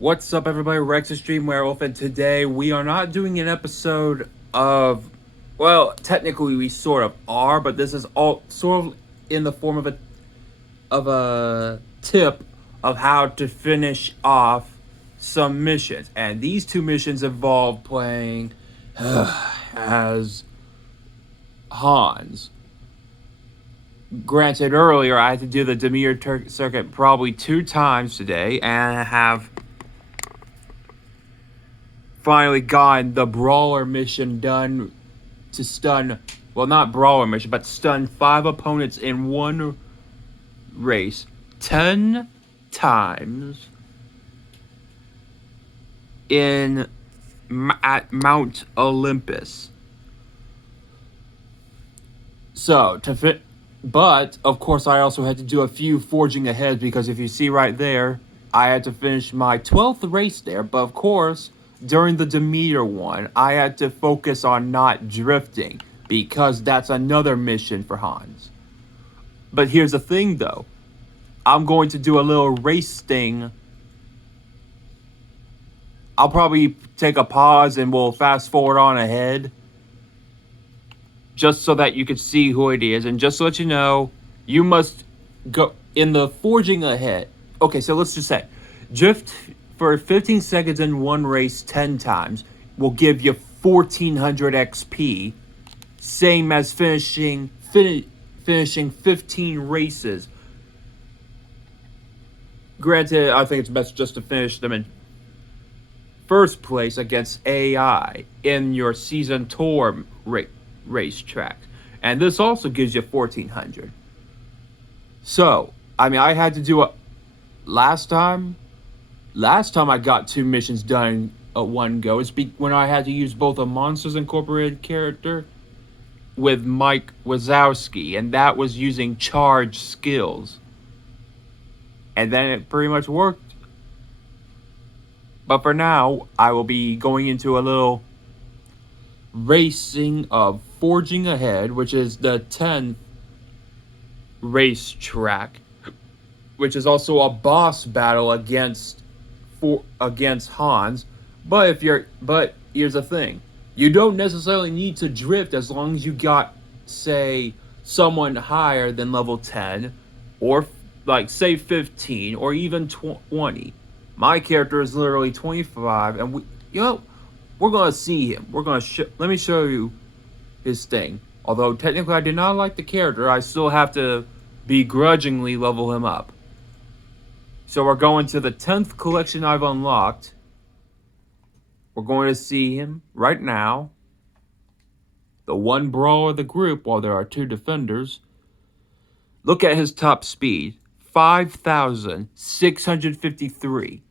What's up, everybody? Rex Extreme Werewolf, and today we are not doing an episode of. Well, technically we sort of are, but this is all sort of in the form of a tip of how to finish off some missions, and these two missions involve playing as Hans. Granted, earlier I had to do the Demeter circuit probably 2 times today, and I have finally gotten the brawler mission done to stun, well, not brawler mission, but stun 5 opponents in one race 10 times at Mount Olympus. So to fit, but of course I also had to do a few forging ahead, because if you see right there, I had to finish my 12th race there. But of course, during the Demeter one, I had to focus on not drifting, because that's another mission for Hans. But here's the thing though, I'm going to do a little race thing. I'll probably take a pause and we'll fast forward on ahead, just so that you can see who it is. And just to let you know, you must go in the forging ahead. Okay, so let's just say drift for 15 seconds in one race 10 times will give you 1400 XP, same as finishing 15 races. Granted, I think it's best just to finish them in first place against AI in your season tour racetrack, and this also gives you 1400. So I mean, I had to do a last time I got 2 missions done at one go. It's when I had to use both a Monsters Incorporated character with Mike Wazowski, and that was using charge skills, and then it pretty much worked. But for now, I will be going into a little racing of forging ahead, which is the 10th racetrack, which is also a boss battle against Hans. But here's the thing: you don't necessarily need to drift as long as you got, say, someone higher than level 10, or like say 15, or even 20. My character is literally 25, and we're gonna see him. Let me show you his thing. Although technically I did not like the character, I still have to begrudgingly level him up. So we're going to the 10th collection I've unlocked. We're going to see him right now. The one brawler of the group, while there are 2 defenders. Look at his top speed, 5,653.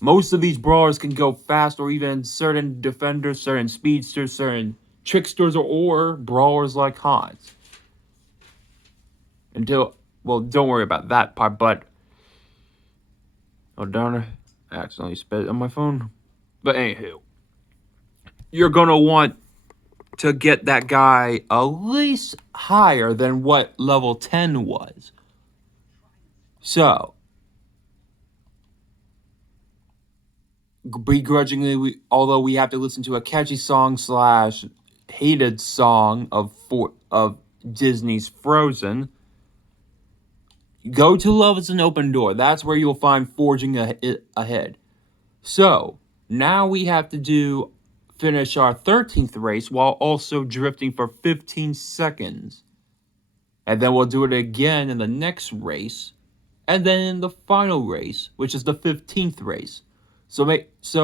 Most of these brawlers can go fast, or even certain defenders, certain speedsters, certain tricksters, or brawlers like Hans. Well, don't worry about that part, but... Oh, darn it. I accidentally spit on my phone. But anywho, you're gonna want to get that guy at least higher than what level 10 was. So, begrudgingly, although we have to listen to a catchy song / hated song of Disney's Frozen, go to Love is an Open Door. That's where you'll find forging ahead. So now we have to finish our 13th race while also drifting for 15 seconds, and then we'll do it again in the next race, and then in the final race, which is the 15th race. So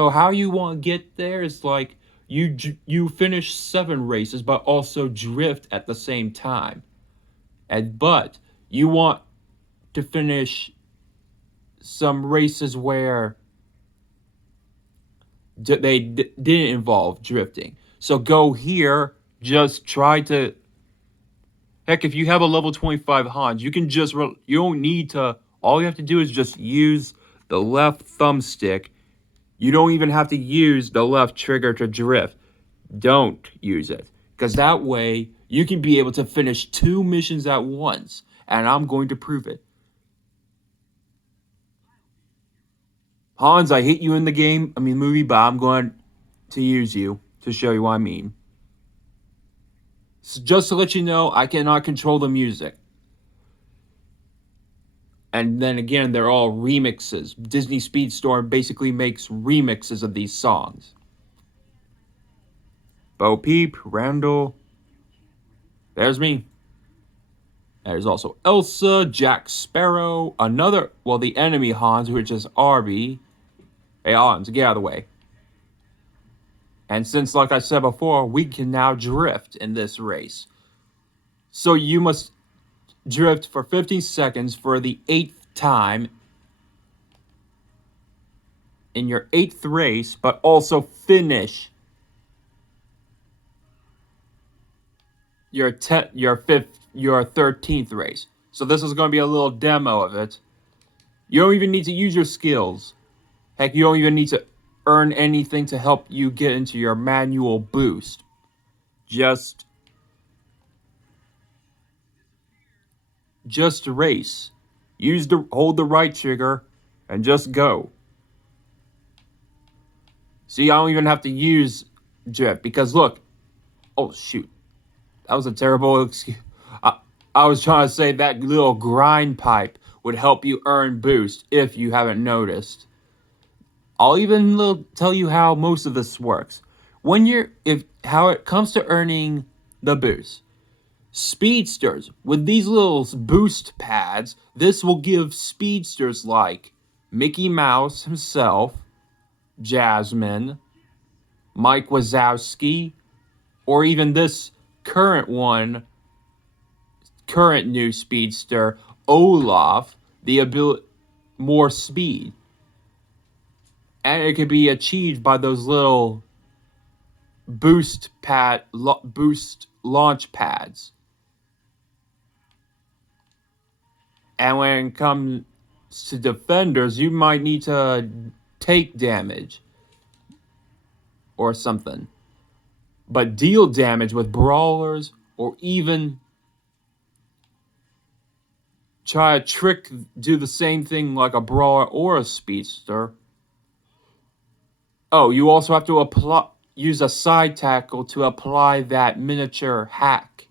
how you want to get there is like you finish 7 races, but also drift at the same time. But you want to finish some races where they didn't involve drifting. So go here, just try to... Heck, if you have a level 25 Hans, you can just... You don't need to... All you have to do is just use the left thumbstick. You don't even have to use the left trigger to drift. Don't use it, because that way you can be able to finish 2 missions at once, and I'm going to prove it. Hans, I hate you in the game, movie, but I'm going to use you to show you what I mean. So just to let you know, I cannot control the music. And then again, they're all remixes. Disney Speedstorm basically makes remixes of these songs. Bo Peep, Randall. There's me. There's also Elsa, Jack Sparrow, the enemy Hans, which is Arby. Hey, Hans, get out of the way. And since, like I said before, we can now drift in this race. So you must drift for 15 seconds for the 8th time in your 8th race, but also finish your 13th race. So this is going to be a little demo of it. You don't even need to use your skills. Heck, you don't even need to earn anything to help you get into your manual boost. Just race. Hold the right trigger and just go. See, I don't even have to use drift because look. Oh shoot. That was a terrible excuse. I was trying to say that little grind pipe would help you earn boost if you haven't noticed. I'll even tell you how most of this works. How it comes to earning the boost. Speedsters, with these little boost pads, this will give speedsters like Mickey Mouse himself, Jasmine, Mike Wazowski, or even this current new speedster, Olaf, the ability more speed. And it could be achieved by those little boost launch pads. And when it comes to defenders, you might need to take damage or something. But deal damage with brawlers or even try to do the same thing like a brawler or a speedster. Oh, you also have to use a side tackle to apply that miniature hack.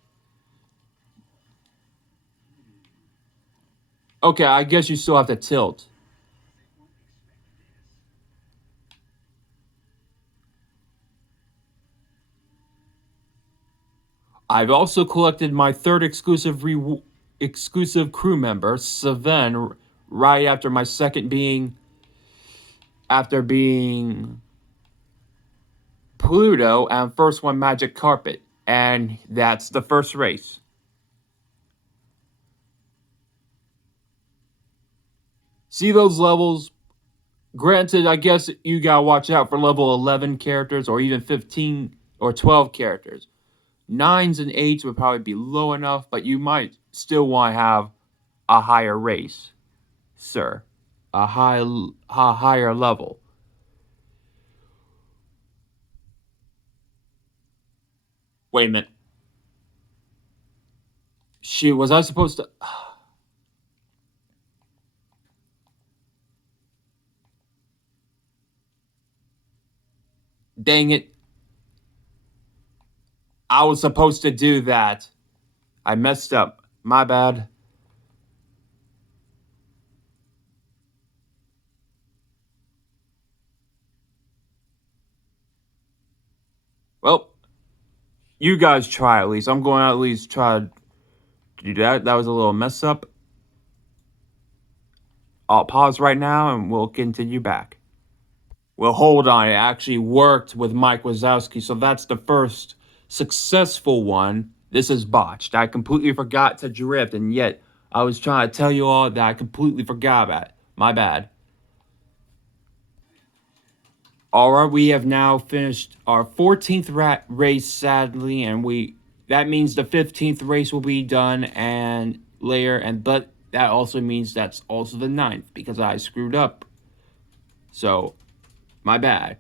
Okay, I guess you still have to tilt. I've also collected my third exclusive crew member, Seven, right after my second being Pluto, and first one Magic Carpet. And that's the first race. See those levels? Granted, I guess you gotta watch out for level 11 characters or even 15 or 12 characters. 9s and 8s would probably be low enough, but you might still want to have a higher race, sir. A higher level. Wait a minute. Was I supposed to... Dang it. I was supposed to do that. I messed up. My bad. Well, you guys try at least. I'm going to at least try to do that. That was a little mess up. I'll pause right now and we'll continue back. Well, hold on. It actually worked with Mike Wazowski, so that's the first successful one. This is botched. I completely forgot to drift, and yet I was trying to tell you all that I completely forgot about it. My bad. Alright, we have now finished our 14th race, sadly, and that means the 15th race will be done and later, but that also means that's also the 9th, because I screwed up. So, my bad.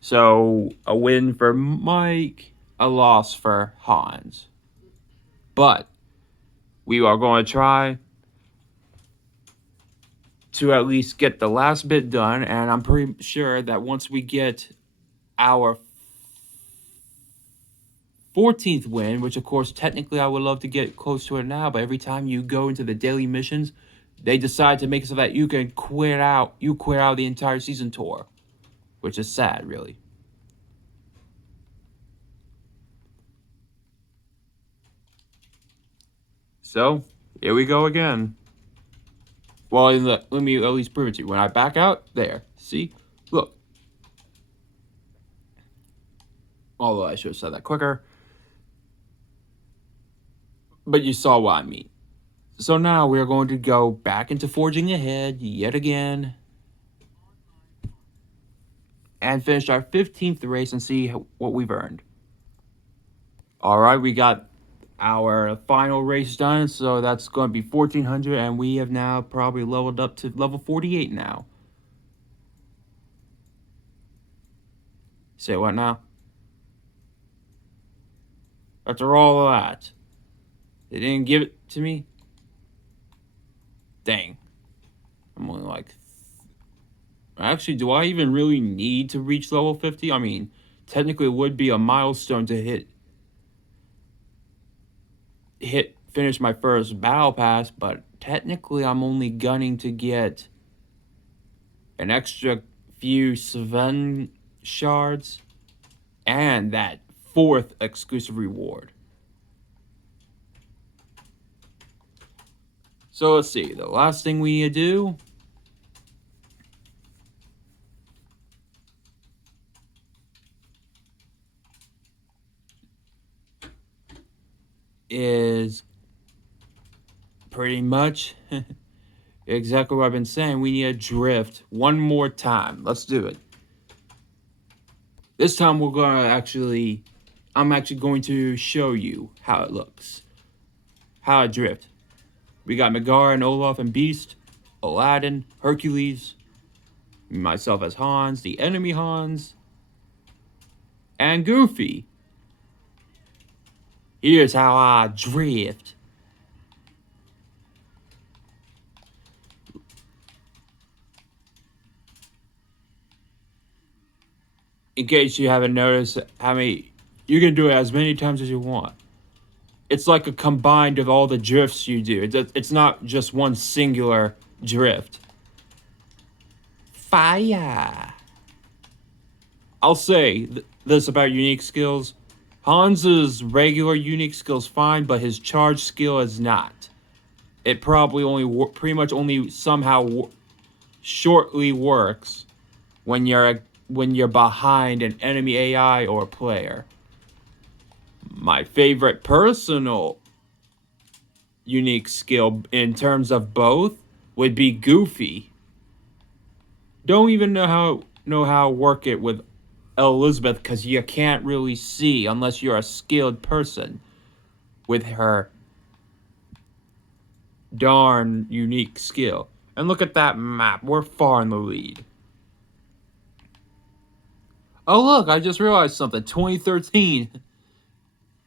So, a win for Mike, a loss for Hans. But, we are going to try to at least get the last bit done, and I'm pretty sure that once we get our 14th win, which of course technically I would love to get close to it now, but every time you go into the daily missions, they decide to make it so that you can quit out the entire season tour, which is sad, really. So, here we go again. Well, let me at least prove it to you. When I back out, there. See? Look. Although I should have said that quicker. But you saw what I mean. So now we are going to go back into Forging Ahead yet again. And finish our 15th race and see what we've earned. Alright, we got our final race done. So that's going to be 1400. And we have now probably leveled up to level 48 now. Say what now? After all of that, they didn't give it to me? Dang. I'm only like... Actually, do I even really need to reach level 50? I mean, technically it would be a milestone to finish my first battle pass, but technically I'm only gunning to get an extra few Sven shards and that 4th exclusive reward. So let's see, the last thing we need to do is pretty much exactly what I've been saying. We need to drift one more time. Let's do it. This time I'm actually going to show you how it looks. How I drift. We got Megar and Olaf and Beast, Aladdin, Hercules, myself as Hans, the enemy Hans, and Goofy. Here's how I drift. In case you haven't noticed, you can do it as many times as you want. It's like a combined of all the drifts you do. It's not just one singular drift. Fire. I'll say this about unique skills. Hans's regular unique skill is fine, but his charge skill is not. It probably pretty much only somehow shortly works when you're behind an enemy AI or player. My favorite personal unique skill in terms of both would be Goofy. Don't even know how to work it with Elizabeth because you can't really see unless you're a skilled person with her darn unique skill. And look at that map. We're far in the lead. Oh look, I just realized something. 2013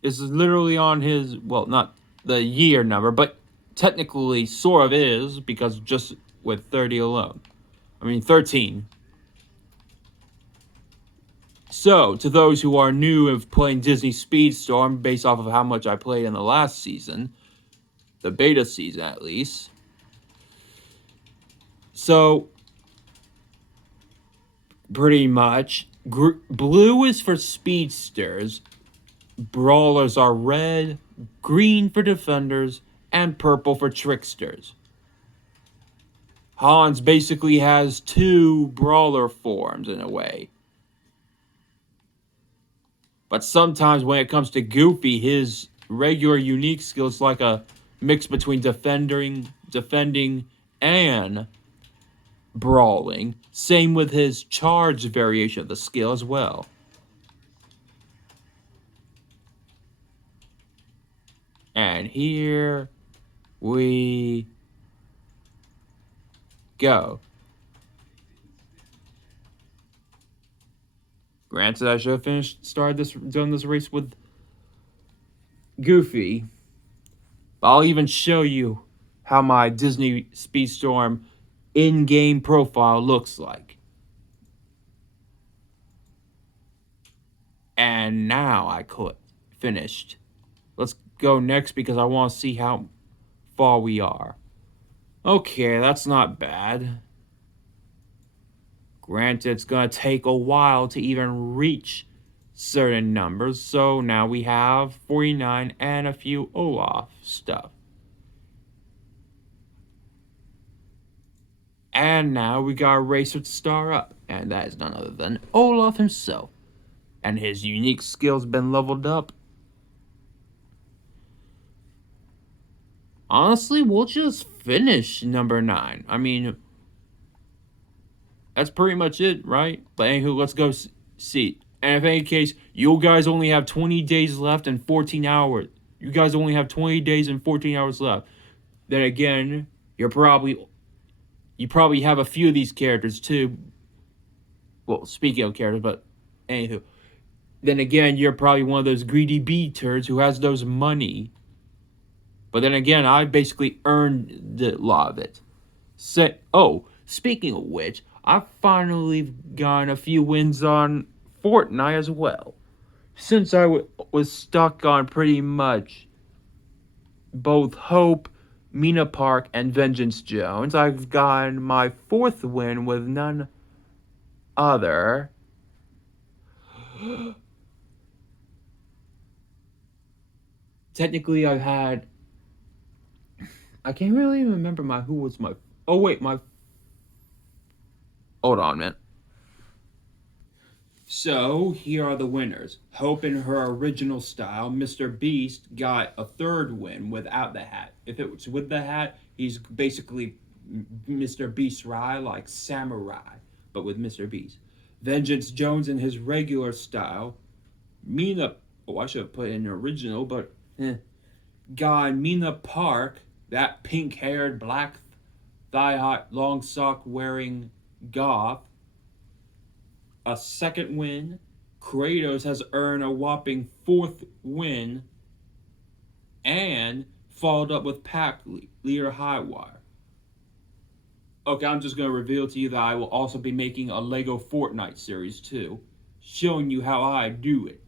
is literally on his, well, not the year number, but technically sort of is because just with 30 alone. I mean 13. So, to those who are new of playing Disney Speedstorm, based off of how much I played in the last season, the beta season at least. So, pretty much, blue is for speedsters, brawlers are red, green for defenders, and purple for tricksters. Hans basically has 2 brawler forms in a way. But sometimes when it comes to Goofy, his regular unique skill is like a mix between defending, and brawling. Same with his charge variation of the skill as well. And here we go. Granted, I should have done this race with Goofy. But I'll even show you how my Disney Speedstorm in-game profile looks like. And now I finished. Let's go next because I want to see how far we are. Okay, that's not bad. Granted, it's gonna take a while to even reach certain numbers, so now we have 49 and a few Olaf stuff. And now we got a racer to star up, and that is none other than Olaf himself. And his unique skills been leveled up. Honestly, we'll just finish number 9. I mean, that's pretty much it, right? But anywho, let's go see. And if any case, you guys only have 20 days left and 14 hours. You guys only have 20 days and 14 hours left. Then again, you probably have a few of these characters too. Well, speaking of characters, but anywho. Then again, you're probably one of those greedy bee turds who has those money. But then again, I basically earned a lot of it. Speaking of which, I've finally gotten a few wins on Fortnite as well. Since I was stuck on pretty much both Hope, Mina Park, and Vengeance Jones, I've gotten my 4th win with none other. Technically, I can't really remember who was my. Oh wait, hold on, man. So here are the winners. Hope in her original style, Mr. Beast got a 3rd win without the hat. If it was with the hat, he's basically Mr. Beast Rai, like Samurai, but with Mr. Beast. Vengeance Jones in his regular style. Mina, I should have put in original, but got Mina Park, that pink-haired, black thigh-high, long sock wearing goth, a 2nd win. Kratos has earned a whopping 4th win and followed up with Pack Leader Highwire. Okay, I'm just going to reveal to you that I will also be making a Lego Fortnite series too, showing you how I do it.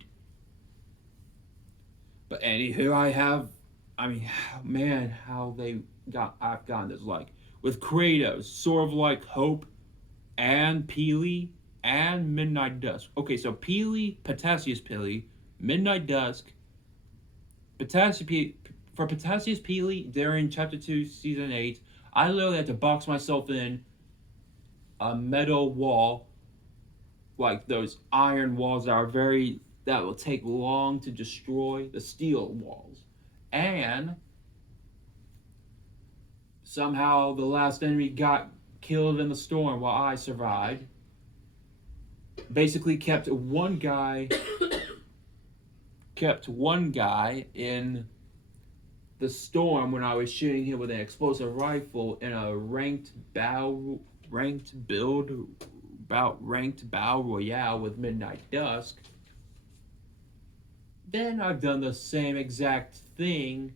But anywho, how I've gotten this, like, with Kratos, sort of like Hope and Peely and Midnight Dusk. Okay, so Potassius Peely, Midnight Dusk, for Potassius Peely during Chapter 2, Season 8, I literally had to box myself in a metal wall, like those iron walls that will take long to destroy, the steel walls. And somehow the last enemy got killed in the storm while I survived. Basically kept one guy in the storm when I was shooting him with an explosive rifle in a ranked battle royale with Midnight Dusk. Then I've done the same exact thing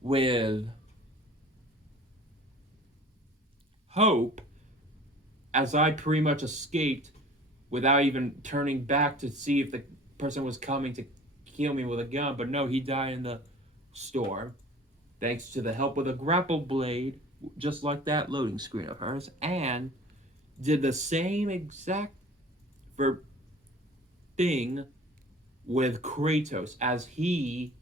with Hope, as I pretty much escaped without even turning back to see if the person was coming to kill me with a gun. But no, he died in the storm, thanks to the help of a grapple blade, just like that loading screen of hers, and did the same exact thing with Kratos as he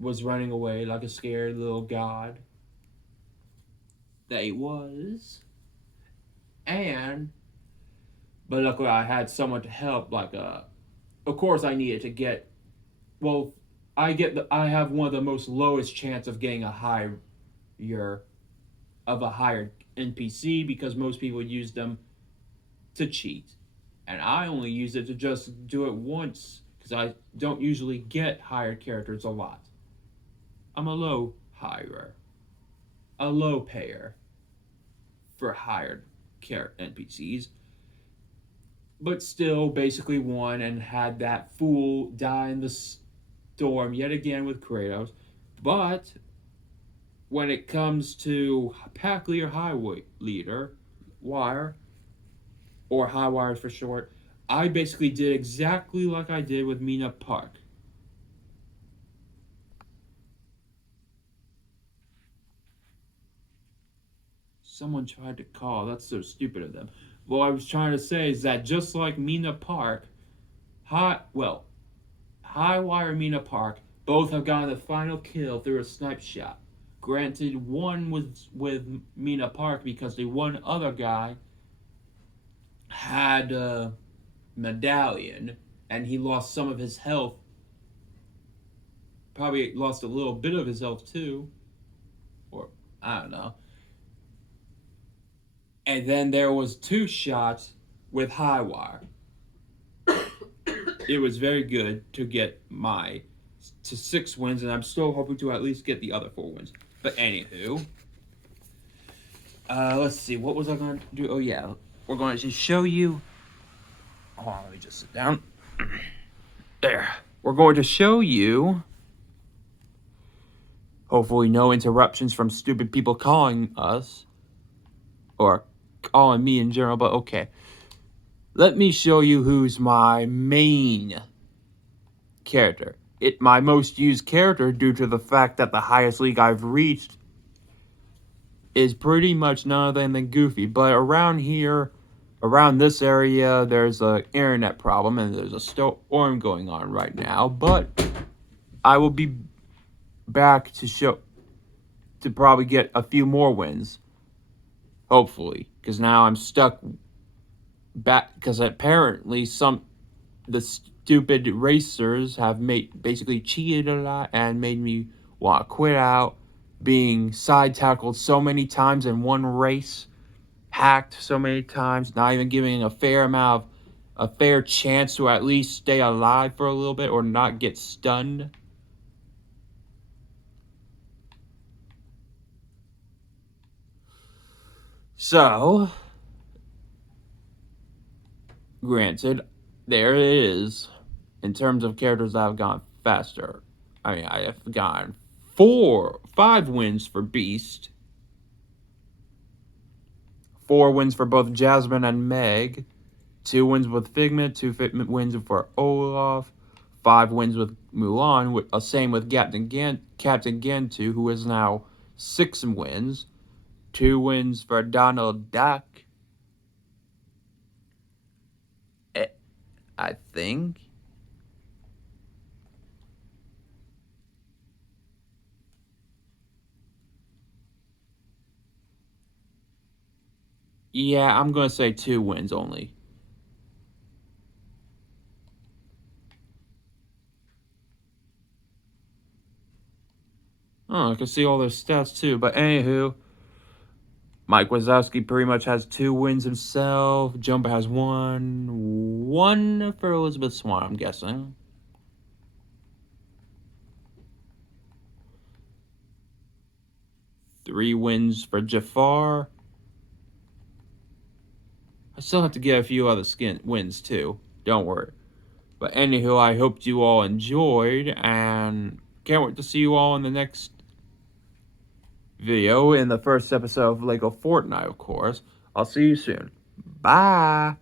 was running away like a scared little god that he was. But luckily I had someone to help, of course I needed to get, I have one of the most lowest chance of getting a higher NPC, because most people use them to cheat. And I only use it to just do it once, because I don't usually get hired characters a lot. I'm a low payer for hired NPCs. But still basically won and had that fool die in the storm yet again with Kratos. But when it comes to pack leader, leader, wire, or high wires for short, I basically did exactly like I did with Mina Park. Someone tried to call. That's so stupid of them. What I was trying to say is that just like Mina Park, High Wire and Mina Park both have gotten the final kill through a snipe shot. Granted, one was with Mina Park because the one other guy had a medallion and he lost some of his health. Probably lost a little bit of his health too, or I don't know. And then there was two shots with High Wire. It was very good to get my to 6 wins, and I'm still hoping to at least get the other 4 wins. But anywho, let's see. What was I going to do? Oh yeah, we're going to show you. Hold on, let me just sit down. There. We're going to show you. Hopefully, no interruptions from stupid people calling us or calling me in general. But okay, let me show you who's my main character. My most used character due to the fact that the highest league I've reached is pretty much none other than Goofy. But around here, around this area, there's an internet problem and there's a storm going on right now. But I will be back to probably get a few more wins, hopefully, because now I'm stuck back because apparently the stupid racers have basically cheated a lot and made me want to quit out, being side tackled so many times in one race, hacked so many times, not even giving a fair chance to at least stay alive for a little bit or not get stunned. So, granted, there it is. In terms of characters that have gone faster, I mean, I have gotten 5 wins for Beast, 4 wins for both Jasmine and Meg, 2 wins with Figment, 2 wins for Olaf, 5 wins with Mulan, same with Captain Gantu, who is now 6 wins, 2 wins for Donald Duck, I think. Yeah, I'm going to say 2 wins only. Oh, I can see all their stats too. But anywho, Mike Wazowski pretty much has 2 wins himself. Jumbo has 1. 1 for Elizabeth Swan, I'm guessing. Three wins for Jafar. I still have to get a few other wins too. Don't worry. But anywho, I hope you all enjoyed, and can't wait to see you all in the next video in the first episode of Lego Fortnite, of course. I'll see you soon. Bye.